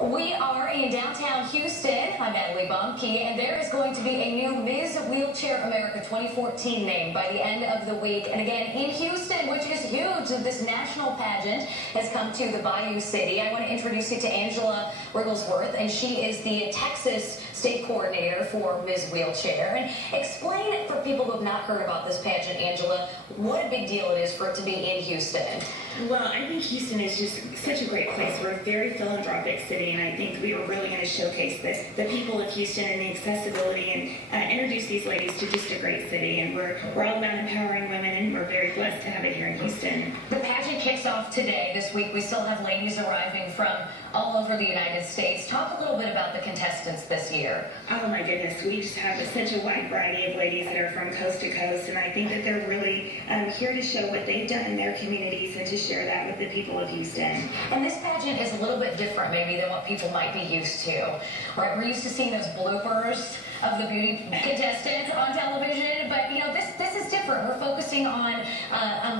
We are in downtown Houston. I'm Natalie Bumke, and there is going to be a new Ms. Wheelchair America 2014 named by the end of the week. And again, in Houston, which is huge, this national pageant has come to the Bayou City. I want to introduce you to Angela Wigglesworth, and she is the Texas State Coordinator for Ms. Wheelchair. And explain for people who have not heard about this pageant, Angela, what a big deal it is for it to be in Houston. Well, I think Houston is just such a great place. We're a very philanthropic city, and I think we are really going to showcase the people of Houston and the accessibility and introduce these ladies to just a great city. And we're all about empowering women, and we're very blessed to have it here in Houston. The pageant kicks off today. This week we still have ladies arriving from all over the United States. Talk a little bit about the contestants this year. Oh my goodness, we just have such a wide variety of ladies that are from coast to coast, and I think that they're really here to show what they've done in their communities and to share that with the people of Houston. And this pageant is a little bit different maybe than what people might be used to. Right? We're used to seeing those bloopers of the beauty contestants on television, but you know, this is different. We're focusing on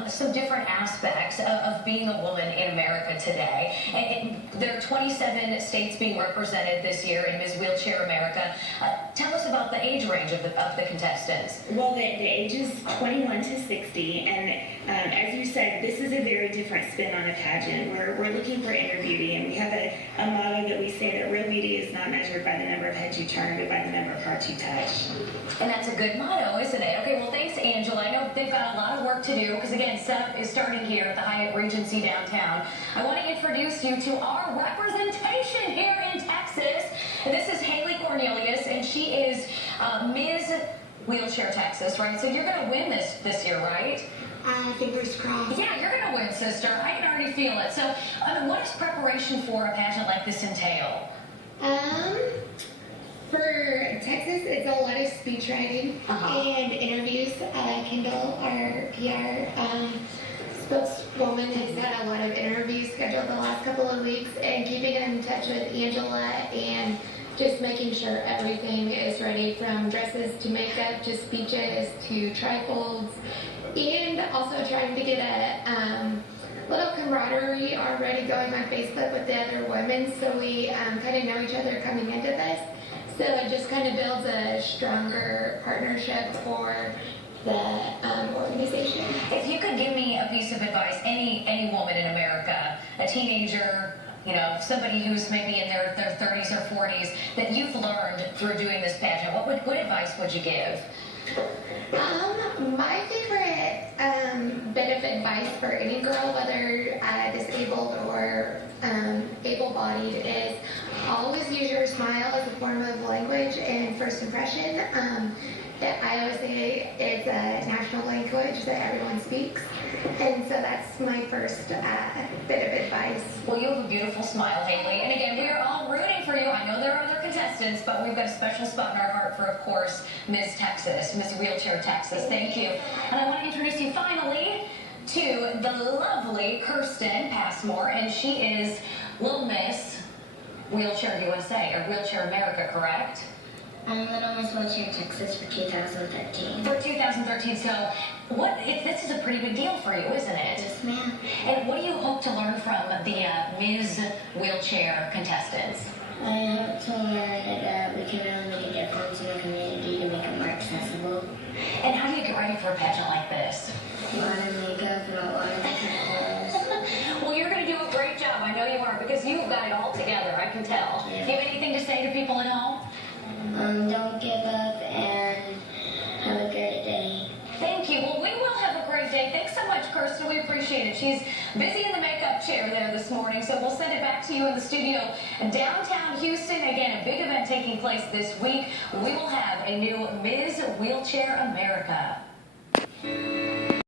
some different aspects of being a woman in America today. And there are 27 states being represented this year in Ms. Wheelchair America. Tell us about the age range of the contestants. Well, the age is 21 to 60, and as you said, this is a very different spin on a pageant. We're looking for inner beauty, and we have a motto that we say that real beauty is not measured by the number of heads you turn, but by the number of hearts you touch. And that's a good motto, isn't it? Okay, well, thanks, Angela. I know they've got a lot of work to do because, again, setup is starting here at the Hyatt Regency downtown. I want to introduce you to our representation here in Texas. This is Haley Cornelius, and she is Ms. Wheelchair Texas, right? So you're going to win this year, right? Fingers crossed. Yeah, you're going to win, sister. I can already feel it. So, what does preparation for a pageant like this entail? For Texas, it's a lot of speech writing and interviews. Kendall, our PR spokeswoman, has had a lot of interviews scheduled the last couple of weeks, and keeping in touch with Angela and just making sure everything is ready, from dresses to makeup to speeches to trifolds, and also trying to get a little camaraderie already going on Facebook with the other women, so we kind of know each other coming into this. So it just kind of builds a stronger partnership for the organization. If you could give me a piece of advice, any woman in America, a teenager, you know, somebody who's maybe in their 30s or 40s, that you've learned through doing this pageant, what advice would you give? My favorite bit of advice for any girl, whether disabled or able-bodied, is always use your smile as a form of language and first impression. I always say it's a national language that everyone speaks, and so that's my first bit of advice. Well, you have a beautiful smile, Haley, and again, we are all rooting for you. I know there are other contestants, but we've got a special spot in our heart for, of course, Ms. Texas, Ms. Wheelchair Texas. Thank you. And I want to introduce you finally to the lovely Kirsten Passmore, and she is Little Miss Wheelchair USA, or Wheelchair America, correct? I'm Little Miss Wheelchair Texas for 2013. For 2013, so this is a pretty big deal for you, isn't it? Yes, ma'am. And what do you hope to learn from the Ms. Wheelchair contestants? I hope to learn that we can really make a difference in the community to make it more accessible. And how do you get ready for a pageant like this? A lot of makeup and a lot of different clothes. Well, you're going to do a great job. I know you are, because you've got it all together, I can tell. Yeah. Do you have anything to say to people at home? Don't give up and have a great day. Thank you. Well, we will have a great day. Thanks so much, Kirsten. We appreciate it. She's busy in the makeup chair there this morning, so we'll send it back to you in the studio. Downtown Houston, again, a big event taking place this week. We will have a new Ms. Wheelchair America.